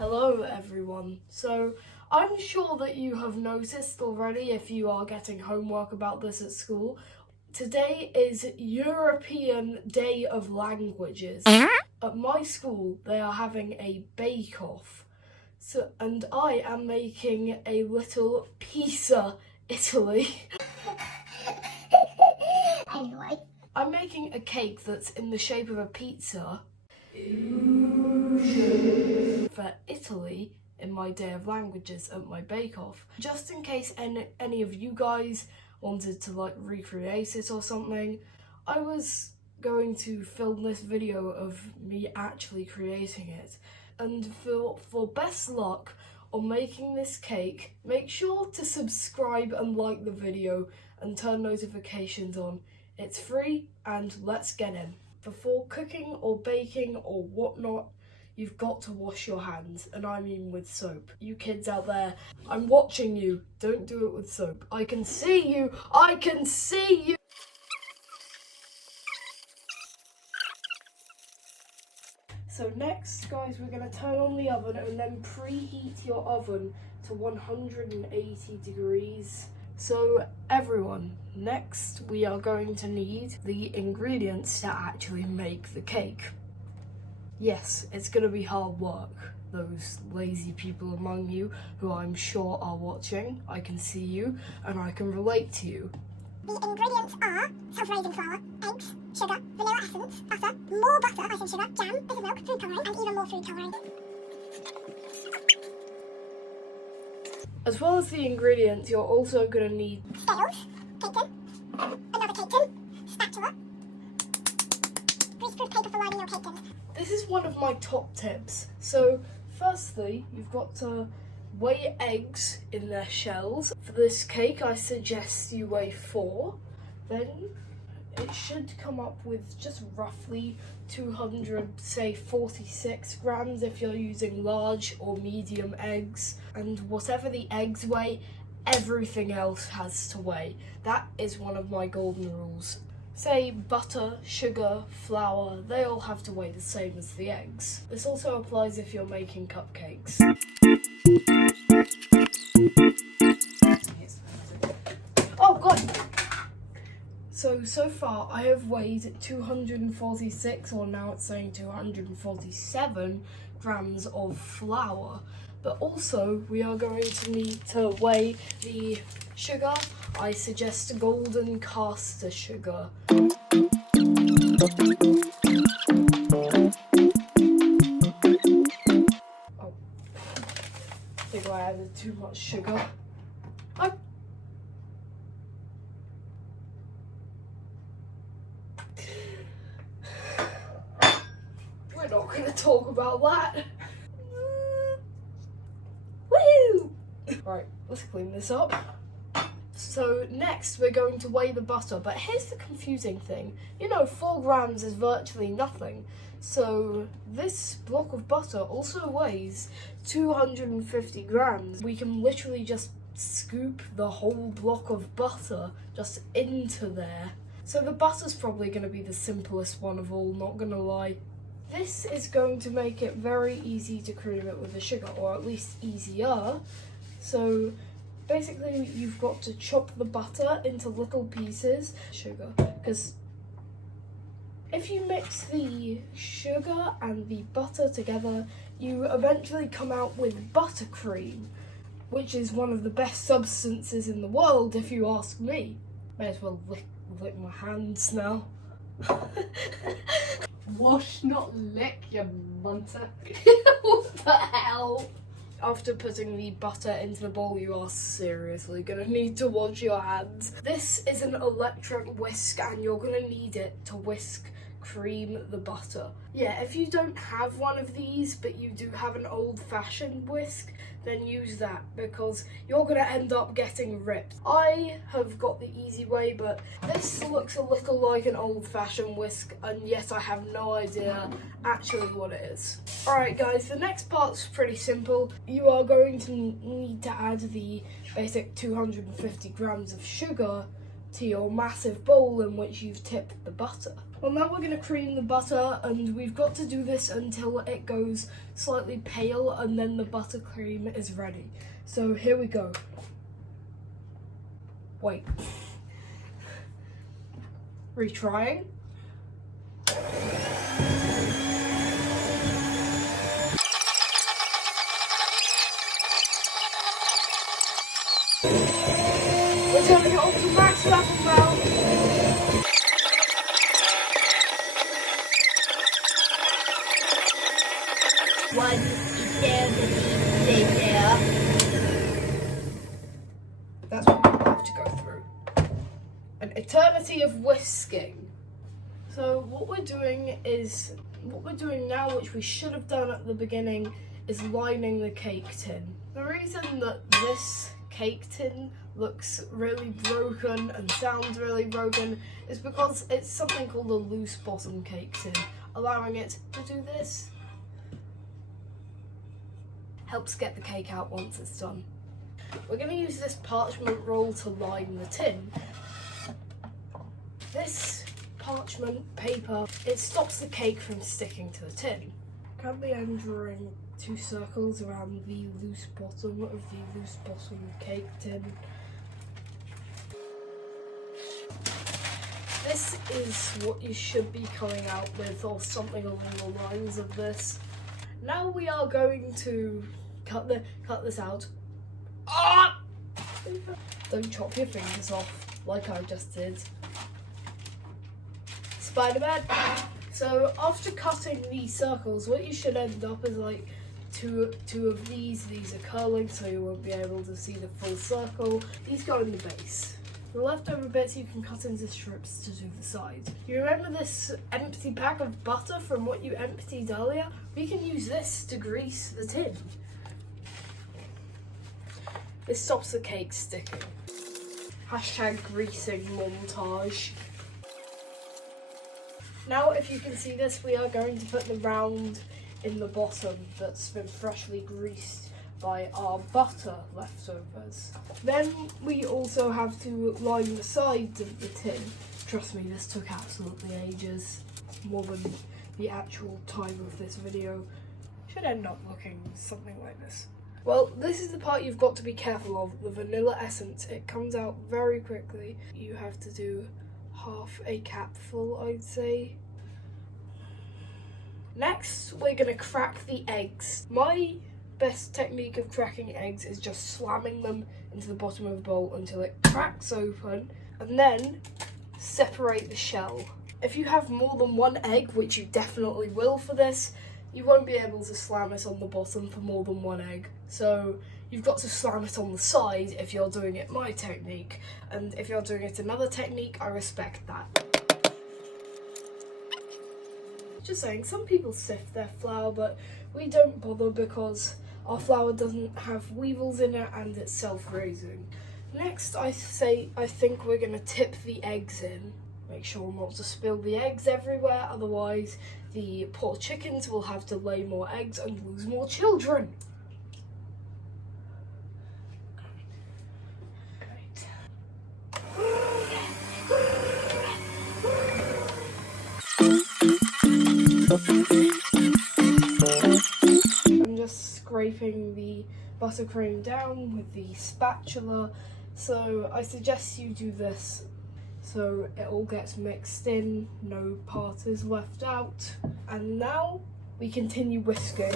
Hello everyone. So I'm sure that you have noticed already if you are getting homework about this at school. Today is European Day of Languages. At my school they are having a bake-off. And I am making a little pizza Italy. Anyway. I'm making a cake that's in the shape of a pizza for Italy in my Day of Languages at my bake-off. Just in case any of you guys wanted to recreate it or something, I was going to film this video of me actually creating it. And for best luck on making this cake, make sure to subscribe and like the video and turn notifications on. It's free and let's get in. Before cooking or baking or whatnot, you've got to wash your hands, and I mean with soap. You kids out there, I'm watching you. Don't do it with soap. I can see you. I can see you. So next, guys, we're going to turn on the oven and then preheat your oven to 180 degrees. So everyone, next we are going to need the ingredients to actually make the cake. Yes, it's going to be hard work. Those lazy people among you who I'm sure are watching, I can see you and I can relate to you. The ingredients are self-raising flour, eggs, sugar, vanilla essence, butter, more butter, icing sugar, jam, bit of milk, food colouring, and even more food colouring. As well as the ingredients, you're also going to need Scales, cake tin, another cake tin, spatula, greaseproof paper for lining your cake tin. This is one of my top tips. So firstly, you've got to weigh eggs in their shells. For this cake, I suggest you weigh 4. Then it should come up with just roughly 246 grams if you're using large or medium eggs. And whatever the eggs weigh, everything else has to weigh. That is one of my golden rules. Say butter, sugar, flour, they all have to weigh the same as the eggs. This also applies if you're making cupcakes. Oh god! So far I have weighed 246, or now it's saying 247 grams of flour. But also we are going to need to weigh the sugar. I suggest golden caster sugar. Oh, I think I added too much sugar. We're not going to talk about that. Woo! Right, let's clean this up. So next we're going to weigh the butter, but here's the confusing thing. 4 grams is virtually nothing. So this block of butter also weighs 250 grams. We can literally just scoop the whole block of butter just into there. So the butter's probably going to be the simplest one of all, not gonna lie. This is going to make it very easy to cream it with the sugar, or at least easier. So basically you've got to chop the butter into little pieces. Sugar, because if you mix the sugar and the butter together, you eventually come out with buttercream, which is one of the best substances in the world if you ask me. May as well lick my hands now. Wash, not lick, you munter. What the hell? After putting the butter into the bowl, you are seriously gonna need to wash your hands. This is an electric whisk and you're gonna need it to cream the butter. Yeah, if you don't have one of these, but you do have an old-fashioned whisk, then use that, because you're gonna end up getting ripped. I have got the easy way, but this looks a little like an old-fashioned whisk, and yet I have no idea actually what it is. Alright guys, the next part's pretty simple. You are going to need to add the basic 250 grams of sugar to your massive bowl in which you've tipped the butter. Well, now we're going to cream the butter, and we've got to do this until it goes slightly pale, and then the buttercream is ready. So here we go. Wait. Retrying. We're turning it up to max level now. One eternity later. That's what we have to go through. An eternity of whisking. So what we're doing now, which we should have done at the beginning, is lining the cake tin. The reason that this cake tin looks really broken and sounds really broken is because it's something called a loose bottom cake tin. Allowing it to do this helps get the cake out once it's done. We're going to use this parchment roll to line the tin. This parchment paper, it stops the cake from sticking to the tin. Currently I'm drawing 2 circles around the loose bottom of the loose bottom cake tin. This is what you should be coming out with, or something along the lines of this. Now we are going to cut this out. Ah! Don't chop your fingers off like I just did. Spider-Man. So after cutting these circles, what you should end up is like two of these. These are curling, so you won't be able to see the full circle. These go in the base. The leftover bits you can cut into strips to do the sides. You remember this empty pack of butter from what you emptied earlier? We can use this to grease the tin. This stops the cake sticking. Hashtag greasing montage. Now, if you can see this, we are going to put the round in the bottom that's been freshly greased by our butter leftovers. Then we also have to line the sides of the tin. Trust me, this took absolutely ages, more than the actual time of this video. Should end up looking something like this. Well, this is the part you've got to be careful of, the vanilla essence. It comes out very quickly. You have to do half a capful, I'd say. Next, we're gonna crack the eggs. My best technique of cracking eggs is just slamming them into the bottom of the bowl until it cracks open, and then separate the shell. If you have more than one egg, which you definitely will for this, you won't be able to slam it on the bottom for more than one egg. So you've got to slam it on the side if you're doing it my technique, and if you're doing it another technique, I respect that. Just saying, some people sift their flour, but we don't bother because our flour doesn't have weevils in it and it's self-raising. Next, I think we're going to tip the eggs in. Make sure not to spill the eggs everywhere, otherwise the poor chickens will have to lay more eggs and lose more children. I'm just scraping the buttercream down with the spatula, so I suggest you do this so it all gets mixed in, no part is left out. And now we continue whisking.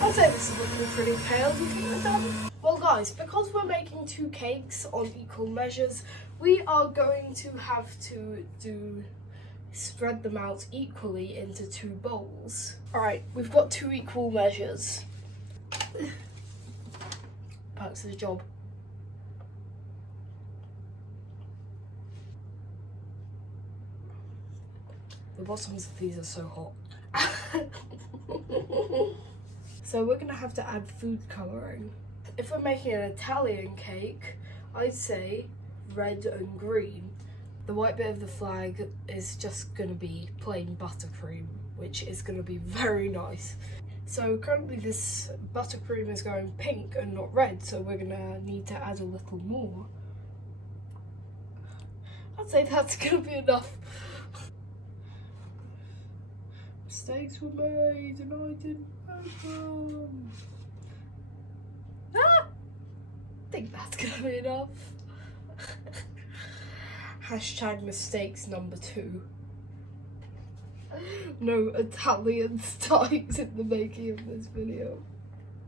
I'd say this is looking pretty pale. Do you think we're done? Well guys, because we're making 2 cakes on equal measures, we are going to have to spread them out equally into 2 bowls. Alright, we've got 2 equal measures. Perks of the job. The bottoms of these are so hot. So we're gonna have to add food colouring. If we're making an Italian cake, I'd say red and green. The white bit of the flag is just gonna be plain buttercream, which is gonna be very nice. So currently this buttercream is going pink and not red, so we're gonna need to add a little more. I'd say that's gonna be enough. Mistakes were made and I didn't make them. I think that's gonna be enough. Hashtag mistakes number 2. No Italian styles in the making of this video.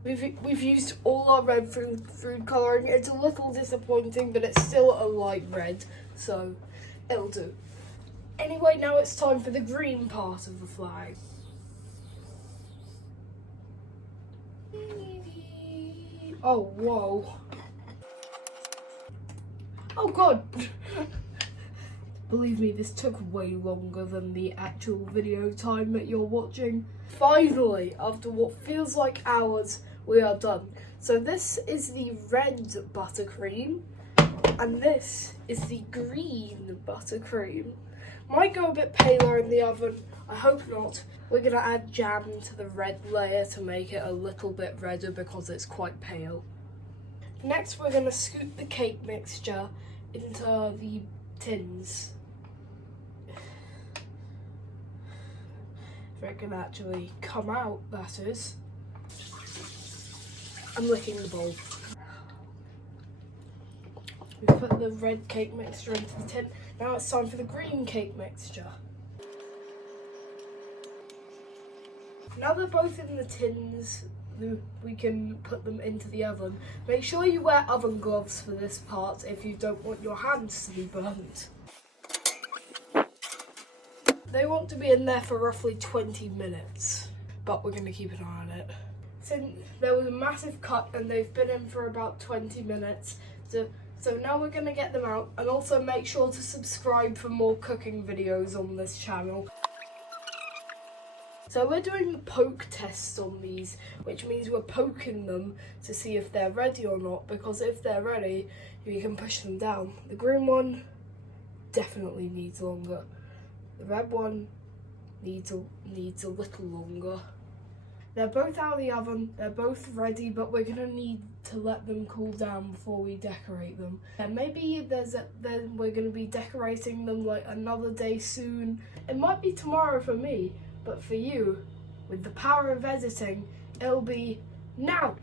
We've used all our red food colouring. It's a little disappointing, but it's still a light red, so it'll do. Anyway, now it's time for the green part of the flag. Oh, whoa. Oh god. Believe me, this took way longer than the actual video time that you're watching. Finally, after what feels like hours, we are done. So this is the red buttercream, and this is the green buttercream. Might go a bit paler in the oven, I hope not. We're gonna add jam to the red layer to make it a little bit redder because it's quite pale. Next, we're gonna scoop the cake mixture into the tins. If it can actually come out, that is. I'm licking the bowl. We put the red cake mixture into the tin. Now it's time for the green cake mixture. Now they're both in the tins, we can put them into the oven. Make sure you wear oven gloves for this part if you don't want your hands to be burnt. They want to be in there for roughly 20 minutes, but we're going to keep an eye on it. Since there was a massive cut and they've been in for about 20 minutes, so now we're going to get them out, and also make sure to subscribe for more cooking videos on this channel. So we're doing the poke test on these, which means we're poking them to see if they're ready or not, because if they're ready, you can push them down. The green one definitely needs longer. The red one needs a little longer. They're both out of the oven, they're both ready, but we're gonna need to let them cool down before we decorate them. And maybe then we're gonna be decorating them like another day soon. It might be tomorrow for me, but for you, with the power of editing, it'll be now.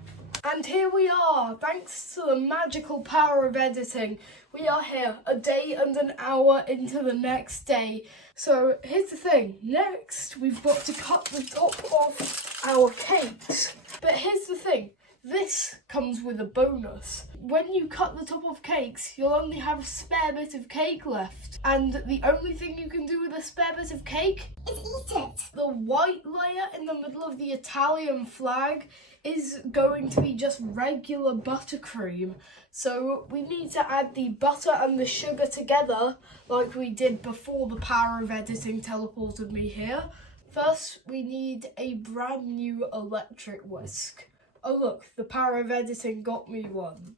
And here we are, thanks to the magical power of editing. We are here, a day and an hour into the next day. So here's the thing, next we've got to cut the top off our cakes. But here's the thing, this comes with a bonus. When you cut the top off cakes, you'll only have a spare bit of cake left. And the only thing you can do with a spare bit of cake is eat it. The white layer in the middle of the Italian flag is going to be just regular buttercream. So we need to add the butter and the sugar together like we did before the power of editing teleported me here. First, we need a brand new electric whisk. Oh look, the power of editing got me one.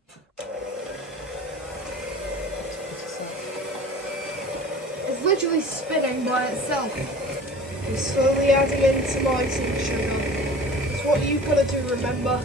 It's literally spinning by itself. We're slowly adding in some icing sugar. It's what you've got to do, remember?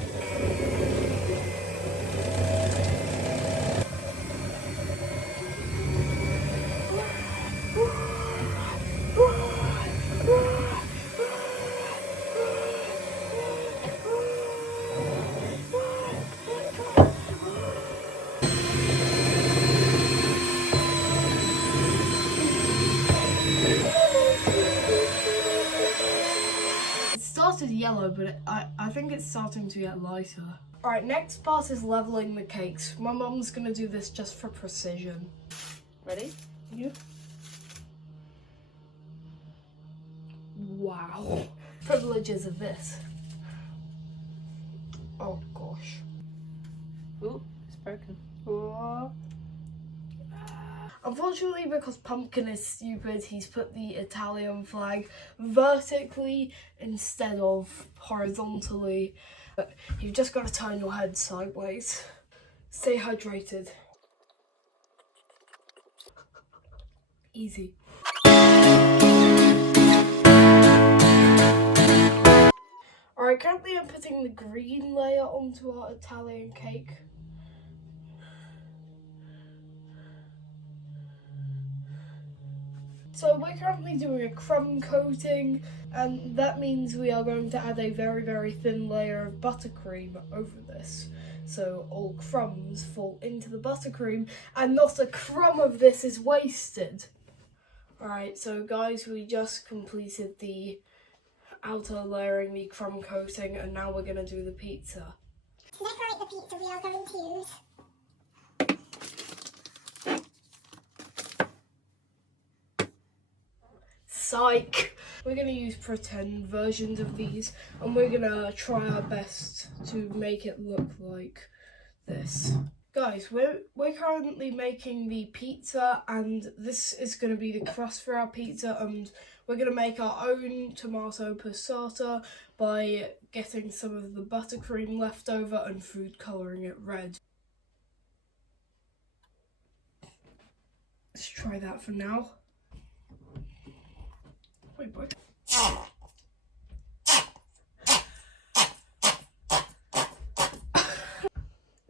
Yellow, but I think it's starting to get lighter. Alright, next part is leveling the cakes. My mum's gonna do this just for precision. Ready? You? Wow. Privileges of this. Oh gosh. Ooh, it's broken. Oh. Unfortunately, because Pumpkin is stupid, he's put the Italian flag vertically instead of horizontally. But you've just got to turn your head sideways. Stay hydrated. Easy. Alright, currently I'm putting the green layer onto our Italian cake. So we're currently doing a crumb coating, and that means we are going to add a very, very thin layer of buttercream over this. So all crumbs fall into the buttercream and not a crumb of this is wasted. Alright, so guys, we just completed the outer layering, the crumb coating, and now we're going to do the pizza. To decorate the pizza, we are going to use Psych! We're going to use pretend versions of these, and we're going to try our best to make it look like this. Guys, we're currently making the pizza, and this is going to be the crust for our pizza, and we're going to make our own tomato passata by getting some of the buttercream left over and food colouring it red. Let's try that for now. Wait, boy.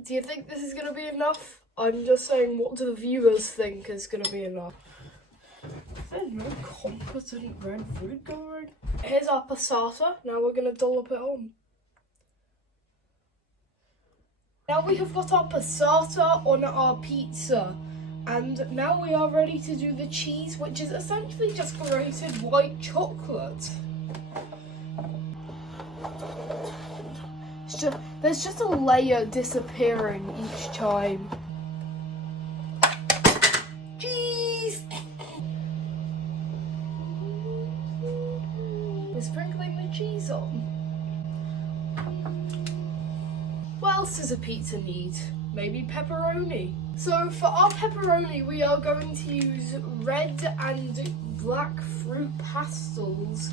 Do you think this is going to be enough? I'm just saying, what do the viewers think is going to be enough? Is there no competent red food coloring? Here's our passata. Now we're going to dollop it on. Now we have got our passata on our pizza. And now we are ready to do the cheese, which is essentially just grated white chocolate. There's just a layer disappearing each time. Cheese! We're sprinkling the cheese on. What else does a pizza need? Maybe pepperoni. So for our pepperoni, we are going to use red and black fruit pastels.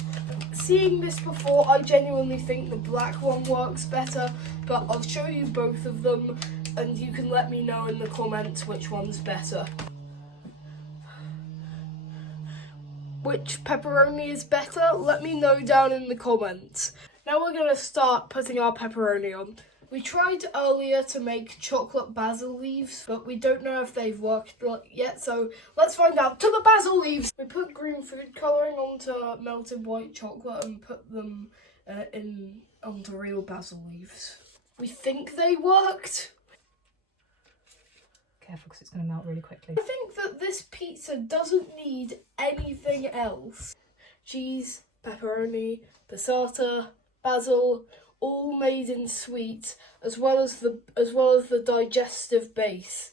Seeing this before, I genuinely think the black one works better, but I'll show you both of them and you can let me know in the comments which one's better. Which pepperoni is better? Let me know down in the comments. Now we're going to start putting our pepperoni on. We tried earlier to make chocolate basil leaves, but we don't know if they've worked yet, so let's find out. To the basil leaves! We put green food colouring onto melted white chocolate and put them onto real basil leaves. We think they worked. Careful, because it's going to melt really quickly. I think that this pizza doesn't need anything else. Cheese, pepperoni, passata, basil, all made in sweet, as well as the digestive base.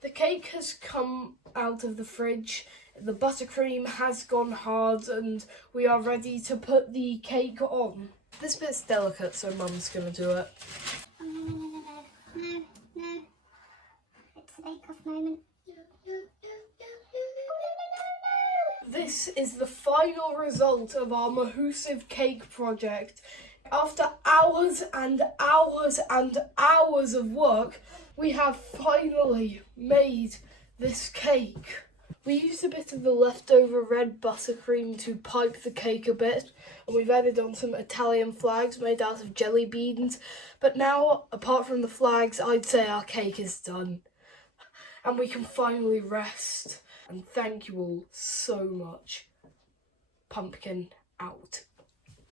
The cake has come out of the fridge, the buttercream has gone hard, and we are ready to put the cake on. This bit's delicate, so Mum's gonna do it. Oh, no. It's the bake-off moment. This is the final result of our Mahusive cake project. After hours and hours and hours of work, we have finally made this cake. We used a bit of the leftover red buttercream to pipe the cake a bit, and we've added on some Italian flags made out of jelly beans. But now, apart from the flags, I'd say our cake is done. And we can finally rest. And thank you all so much. Pumpkin out.